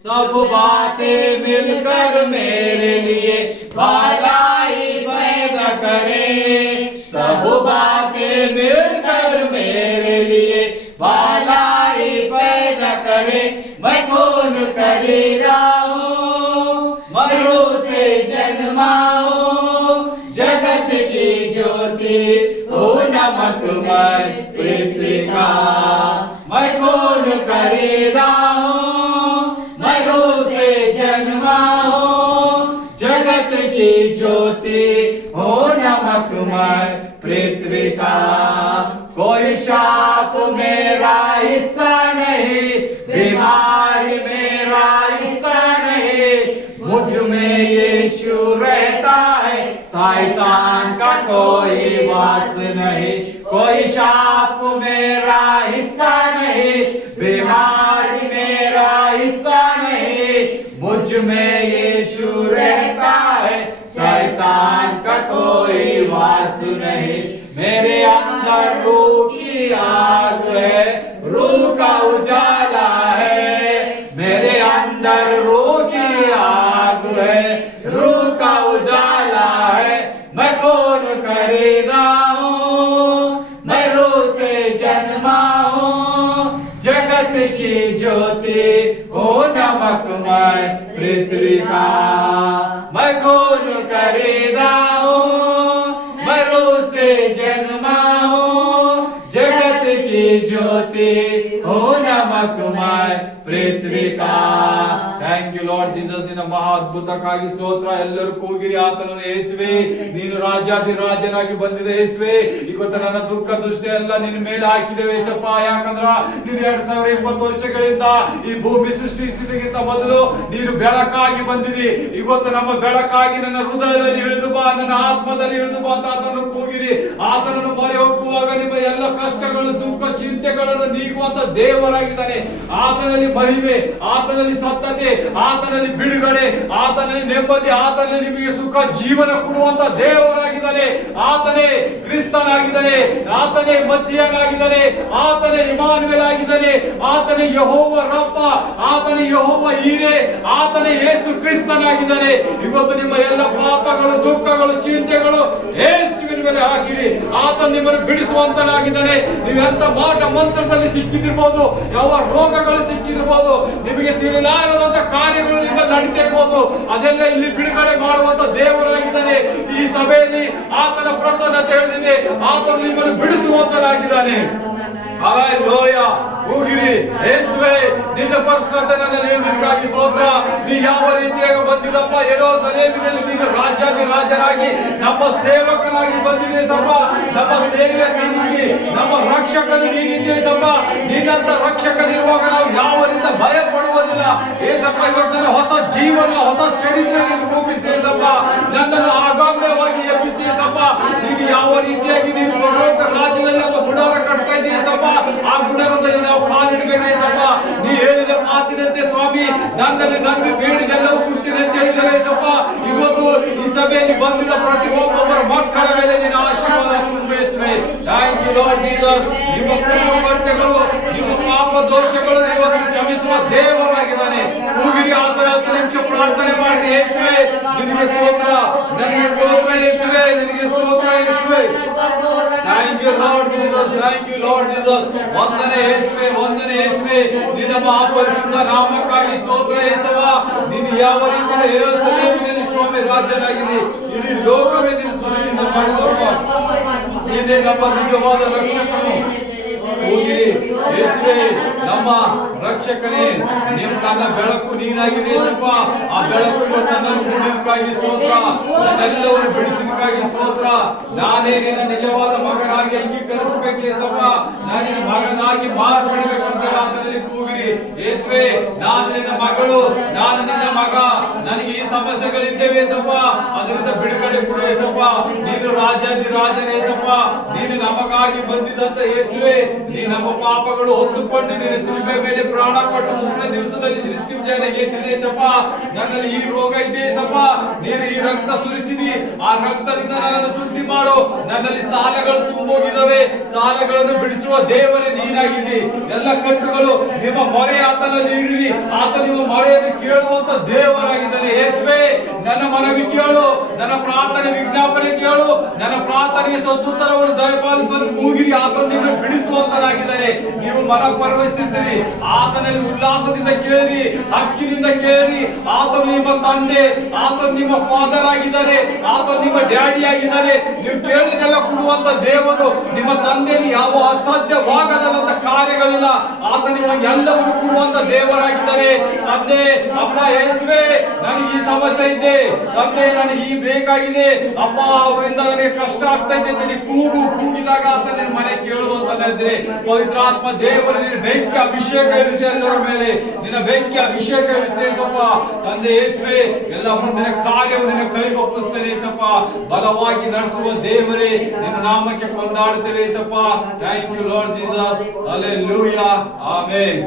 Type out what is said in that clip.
सब बातें मिलकर मेरे लिए भलाई पैदा करे। सब बातें मिलकर मेरे लिए भलाई पैदा करे। मैं कौन खरीदा हूँ, मरू से जन्मा हूँ, जगत की ज्योति हूँ, नमकमय पृथ्वी का। मैं कौन खरीदा हूँ, मरू से जन्मा हूँ, जगत की ज्योति हूँ, नमकमय पृथ्वी का। कोई शाप मेरा हिस्सा नहीं, बीमारी मेरा हिस्सा नहीं, मुझ में यीशु रहता है, शैतान का कोई वास नहीं। कोई शाप मेरा हिस्सा नहीं, बीमारी मेरा हिस्सा नहीं, मुझ में यीशु रहता है, शैतान का कोई वास नहीं। मेरे अंदर रूह की आग है, रूह का उजाला है। मेरे अंदर रूह की आग है, रूह का उजाला है। मैं कौन खरीदा हूँ, मैं रूह से जन्मा हूँ, जगत की ज्योति हूँ, नमकमय पृथ्वी का। मैं कौन खरीदा हूँ, मैं रूह से जन्मा हूँ, जगत की ज्योति हूँ, नमकमय पृथ्वी का। ಥ್ಯಾಂಕ್ ಯು ಲಾರ್ಡ್ ಜೀಸಸ್, ನಿನ್ನ ಮಹಾ ಅದ್ಭುತಕ್ಕಾಗಿ ಸ್ತೋತ್ರ. ಎಲ್ಲರೂ ಕೂಗಿರಿ ಆತನನ್ನು, ಯೇಸುವೆ ನೀನು ರಾಜಾಧಿರಾಜನಾಗಿ ಬಂದಿದೆ ಯೇಸುವೆ. ಇವತ್ತು ನನ್ನ ದುಃಖ ದುಷ್ಟ ಎಲ್ಲ ನಿನ್ನ ಮೇಲೆ ಹಾಕಿದ್ದೇವೆ ಯೇಸಪ್ಪ. ಯಾಕಂದ್ರ ನೀನು 2020 ವರ್ಷಗಳಿಂದ ಈ ಭೂಮಿ ಸೃಷ್ಟಿಸಿದಕ್ಕಿಂತ ಮೊದಲು ನೀನು ಬೆಳಕಾಗಿ ಬಂದಿದಿ. ಇವತ್ತು ನಮ್ಮ ಬೆಳಕಾಗಿ ನನ್ನ ಹೃದಯದಲ್ಲಿ ಇಳಿದು ಬಾ, ನನ್ನ ಆತ್ಮದಲ್ಲಿ ಇಳಿದು ಬಾ ಅಂತ ಆತನನ್ನು ಕೂಗಿರಿ. ಆತನನ್ನು ಮೊರೆ ಹೋಗುವಾಗ ನಿಮ್ಮ ಎಲ್ಲ ಕಷ್ಟಗಳು ದುಃಖ ಚಿಂತೆಗಳನ್ನು ನೀಗುವಂತ ದೇವರಾಗಿದ್ದಾನೆ. ಆತನಲ್ಲಿ ಮಹಿಮೆ, ಆತನಲ್ಲಿ ಸತ್ತತೆ, ಆತನಲ್ಲಿ ಬಿಡುಗಡೆ, ಆತನಲ್ಲಿ ನೆಮ್ಮದಿ, ಆತನಲ್ಲಿ ನಿಮಗೆ ಸುಖ ಜೀವನ ಕೊಡುವಂತ ದೇವರಾಗಿದ್ದಾನೆ. ಆತನೇ ಕ್ರಿಸ್ತನಾಗಿದ್ದಾನೆ, ಆತನೇ ಮಸಿಯನಾಗಿದ್ದಾನೆ, ಆತನೇ ಇಮಾನುವೇಲ್ ಆಗಿದ್ದಾನೆ, ಆತನೇ ಯೆಹೋವ ರಫ, ಆತನೇ ಯೆಹೋವ ಈರೆ, ಆತನೇ ಯೇಸು ಕ್ರಿಸ್ತನಾಗಿದ್ದಾನೆ. ಇವತ್ತು ನಿಮ್ಮ ಎಲ್ಲ ಪಾಪಗಳು ದುಃಖಗಳು ಚಿಂತೆಗಳು ಯೇಸುವಿನ ಮೇಲೆ ಹಾಕಿರಿ. ಆತ ನಿಮ್ಮನ್ನು ಬಿಡಿಸುವಂತನಾಗಿದ್ದಾನೆ. ನೀವು ಎಂತ ಮಾಟ ಮಂತ್ರದಲ್ಲಿ ಸಿಕ್ಕಿದಿರ್ಬೋದು, ಯಾವ ರೋಗಗಳು ಸಿಕ್ಕಿದಿರ್ಬೋದು, ನಿಮಗೆ ತಿಳಿಲಾರದಂತ ಕಾರ್ಯಗಳು ನಿಮ್ಮಲ್ಲಿ ನಡೀತಾ ಇರ್ಬೋದು, ಅದೆಲ್ಲ ಇಲ್ಲಿ ಬಿಡುಗಡೆ ಮಾಡುವಂತ ದೇವರಾಗಿದ್ದಾನೆ. ಈ ಸಭೆಯಲ್ಲಿ ಆತನ ಪ್ರಸನ್ನತೆ ಹೇಳಿದೆ, ಆತನು ನಿಮ್ಮನ್ನು ಬಿಡಿಸುವಂತನಾಗಿದ್ದಾನೆ. ಹಲ್ಲೆಲೂಯಾ. ಕೂಗಿರಿ, ಯೇಸುವೇ ನಿನ್ನ ಪರಿಶುದ್ಧತೆ ನನ್ನಲ್ಲಿ ಇರುವುದಕ್ಕಾಗಿ ಸ್ತೋತ್ರ. ನೀ ಯಾವ ರೀತಿಯಾಗಿ ಬಂದಿದಪ್ಪ, ಯೆರೂಸಲೇಮಿನಲ್ಲಿ ನೀನು ರಾಜಾಧಿರಾಜನಾಗಿ ನಮ್ಮ ಸೇವಕನಾಗಿ ಬಂದಿದೆ ಸಪ್ಪ. ನಮ್ಮ ಸೇವೆ ನೀನಿದ್ದಿ, ನಮ್ಮ ರಕ್ಷಕನು ನೀನಿದ್ದೆ ಸಪ್ಪ. ನಿನ್ನಂತ ರಕ್ಷಕನಿರುವಾಗ ನಾವು ಯಾವ ರೀತಿ ಭಯ ಪಡುವುದಿಲ್ಲ ಏಸಪ್ಪ. ಇವತ್ತು ನನ್ನ ಹೊಸ ಜೀವನ, ಹೊಸ ಚರಿತ್ರೆ ನೀನು ರೂಪಿಸಿ ಸಪ್ಪ. ನನ್ನನ್ನು ಆಗಾಮ್ಯವಾಗಿ ಎಬ್ಬಿಸಿ ಸಪ್ಪ. ನೀನು ಯಾವ ರೀತಿಯಾಗಿ ನೀನು ಪರಲೋಕ ರಾಜ್ಯದಲ್ಲಿ ನಮ್ಮ ಗುಡಾರ ಕಟ್ತಾ ಇದ್ದೀಯ ಸಪ್ಪ. ಆ ಗುಡಾರದಲ್ಲಿ ನಾವು ಕಾಲಿಡಬೇಕು ಸಪ್ಪ. ನೀ ಹೇಳಿದ ಮಾತಿನಂತೆ ಸ್ವಾಮಿ, ನನ್ನಲ್ಲಿ ನಂಬಿ ಬೇಡಿದೆಲ್ಲವೂ ಕೊಡ್ತೀನಿ ಅಂತ ಹೇಳಿದರೆ ಸಪ್ಪ. ಇವತ್ತು ಈ ಸಭೆಯಲ್ಲಿ ಬಂದಿದ ಪ್ರತಿಯೊಬ್ಬೊಬ್ಬರ ಮಕ್ಕಳ ಮೇಲೆ ನಿನ್ನ ಆಶೀರ್ವಾದ ತುಂಬಿಸುವೆ. Thank you Lord Jesus. ನಿಮ್ಮ ಪೂರ್ವಕರ್ತಗಳು, ನಿಮ್ಮ ಪಾಪ ದೋಷಗಳು ಇವತ್ತು ಕ್ಷಮಿಸುವ ದೇವರಾಗಿದ್ದಾನೆ. ಕೂಗಿರಿ, ಆತನ 10 ನಿಮಿಷ ಪ್ರಾರ್ಥನೆ ಮಾಡಿ. ಯೇಸುವೇ ನಿನಗೆ ಸ್ತೋತ್ರ, ನನಗೆ ಸ್ತೋತ್ರ ಯೇಸುವೇ, ನಿನಗೆ ಸ್ತೋತ್ರ ಯೇಸುವೇ. Thank you Lord Jesus, thank you Lord Jesus. ವಂದನೆ ಯೇಸುವೇ, ವಂದನೆ ಯೇಸುವೇ. ನಿನ್ನ ಮಹಾಪರಿಶುದ್ಧ ನಾಮಕ್ಕಾಗಿ ಸ್ತೋತ್ರ ಯೇಸವ್ವ. ನೀನು ಯಾವ ರೀತಿಯಲ್ಲಿ ಯೆರೂಸಲೇಮಿನಲ್ಲಿ ಸ್ವಾಮಿ ರಾಜನಾಗಿದೆ. ಇಡೀ ಲೋಕವೇ ನಿನ್ನ ಸೃಷ್ಟಿಯಿಂದ ಮಾಡಿದಪ್ಪ. ನೀನೇ ನಮ್ಮ ನಿಜವಾದ ರಕ್ಷಕನು. ಕೂಗಿರಿ, ಯೇಸುವೇ ನಮ್ಮ ರಕ್ಷಕನೇ, ನನ್ನ ಬೆಳಕು ನೀನಾಗಿದೆ ಯೇಸಪ್ಪ. ಆ ಬೆಳಕು ನನ್ನನ್ನು ಮೂಡಿದಕ್ಕಾಗಿ ಸ್ತೋತ್ರ, ನನ್ನೆಲ್ಲವನ್ನು ಬಿಡಿಸಿದಕ್ಕಾಗಿ ಸ್ತೋತ್ರ. ನಾನೇ ನಿನ್ನ ನಿಜವಾದ ಮಗನಾಗಿ ಅಂಗೀಕರಿಸಬೇಕು ಯೇಸಪ್ಪ. ನಾನು ನಿನ್ನ ಮಗನಾಗಿ ಮಾರ್ಪಡಬೇಕಂತ ಆತನಲ್ಲಿ ಕೂಗಿರಿ. ಯೇಸುವೇ ನಾನು ನಿನ್ನ ಮಗಳು, ನಾನು ನಿನ್ನ ಮಗ, ನನಗೆ ಈ ಸಮಸ್ಯೆಗಳಿದ್ದೇವೆ ಏಸಪ್ಪ, ಅದರಿಂದ ಬಿಡುಗಡೆ ಕೊಡು ಏಸಪ್ಪ. ನೀನು ರಾಜನೇ ಏಸಪ್ಪ, ನೀನು ನಮಗಾಗಿ ಬಂದಿದಂತ ಯೇಸುವೆ. ನೀ ನಮ್ಮ ಪಾಪಗಳು ಹೊತ್ತುಕೊಂಡು ನೀನು ಶಿಲುಬೆ ಮೇಲೆ ಪ್ರಾಣ ಕೊಟ್ಟು 3ನೇ ದಿವಸದಲ್ಲಿ ಮೃತ್ಯುಂಜಯನ ಗೆದ್ದಿದೇಸಪ್ಪ. ನನ್ನಲ್ಲಿ ಈ ರೋಗ ಇದೆಯೇಸಪ್ಪ, ನೀನು ಈ ರಕ್ತ ಸುರಿಸಿದಿ, ಆ ರಕ್ತದಿಂದ ನನ್ನನ್ನು ಶುದ್ಧಿ ಮಾಡು. ನನ್ನಲ್ಲಿ ಸಾಲಗಳು ತುಂಬೋಗಿದ್ದಾವೆ, ಸಾಲಗಳನ್ನು ಬಿಡಿಸುವ ದೇವರೇ ನೀನಾಗಿದ್ದಿ. ಎಲ್ಲ ಕಟ್ಟುಗಳು ನಿಮ್ಮ ಮೊರೆ ಆತನಲ್ಲಿ ಇಡಿರಿ, ಆತ ನಿಮ್ಮ ಮೊರೆಯನ್ನು ಕೇಳುವಂತ ದೇವರಾಗಿದ್ದಾನೆ ಯೇಸುವೆ. ನನ್ನ ಮನವಿ ಕೇಳು, ನನ್ನ ಪ್ರಾರ್ಥನೆ ವಿಜ್ಞಾಪನೆ ಕೇಳು, ನನ್ನ ಪ್ರಾರ್ಥನೆಗೆ ಸದುತ್ತರವನ್ನು ದಯಪಾಲಿಸಲು ಕೂಗಿರಿ. ಆತನು ನಿಮ್ಮನ್ನು ಬಿಡಿಸುವಂತನಾಗಿದ್ದಾನೆ. ನೀವು ಮನ ಪರವಹಿಸಿದ್ದೀರಿ, ಆತನಲ್ಲಿ ಉಲ್ಲಾಸದಿಂದ ಕೇಳಿರಿ, ಹಕ್ಕಿನಿಂದ ಕೇಳಿರಿ. ಆತನು ನಿಮ್ಮ ತಂದೆ, ಆತನು ನಿಮ್ಮ ಫಾದರ್ ಆಗಿದ್ದಾರೆ, ಆತನು ನಿಮ್ಮ ಡ್ಯಾಡಿ ಆಗಿದ್ದಾರೆ. ನೀವು ಕೇಳಿದೆಲ್ಲ ಕೊಡುವಂತ ದೇವರು. ನಿಮ್ಮ ತಂದೆಯಲ್ಲಿ ಯಾವ ಅಸಾಧ್ಯವಾಗದಂತ ಕಾರ್ಯಗಳಿಲ್ಲ. ಆತ ನಿಮಗೆ ಎಲ್ಲವನ್ನು ಕೊಡುವಂತ ದೇವರಾಗಿದ್ದಾರೆ. ತಂದೆ, ಅಪ್ಪ ಯೇಸುವೆ, ನನಗೆ ಈ ಸಮಸ್ಯೆ ಇದೆ ತಂದೆ, ನನಗೆ ಈ ಬೇಕಾಗಿದೆ ಅಪ್ಪ, ಅವರಿಂದ ನನಗೆ ಕಷ್ಟ ಆಗ್ತಾ ಇದೆ ಅಂತ ನೀವು ಕೂಗಿದಾಗ ಆತ ನಿನ್ನ ಮನೆ ಕೇಳುವಂತ ಇದ್ರೆ, ಪವಿತ್ರಾತ್ಮ ದೇವರು ನಿನ್ನ ಬೆಂಕಿ ಅಭಿಷೇಕ ಇಳಿಸಿ, ಎಲ್ಲರ ಮೇಲೆ ನಿನ್ನ ಬೆಂಕಿ ಅಭಿಷೇಕ ಇಳಿಸಪ್ಪ. ತಂದೆ ಯೇಸುವೆ, ಎಲ್ಲ ಮುಂದಿನ ಕಾರ್ಯವು ನಿನ್ನ ಕೈಗೊಪ್ಪಿಸ್ತೇನೆ ಏಸಪ್ಪ. ಬಲವಾಗಿ ನಡೆಸುವ ದೇವರೇ, ನಿನ್ನ ನಾಮಕ್ಕೆ ಕೊಂಡಾಡುತ್ತೇವೆ ಏಸಪ್ಪ. Thank you Lord Jesus. Hallelujah, amen.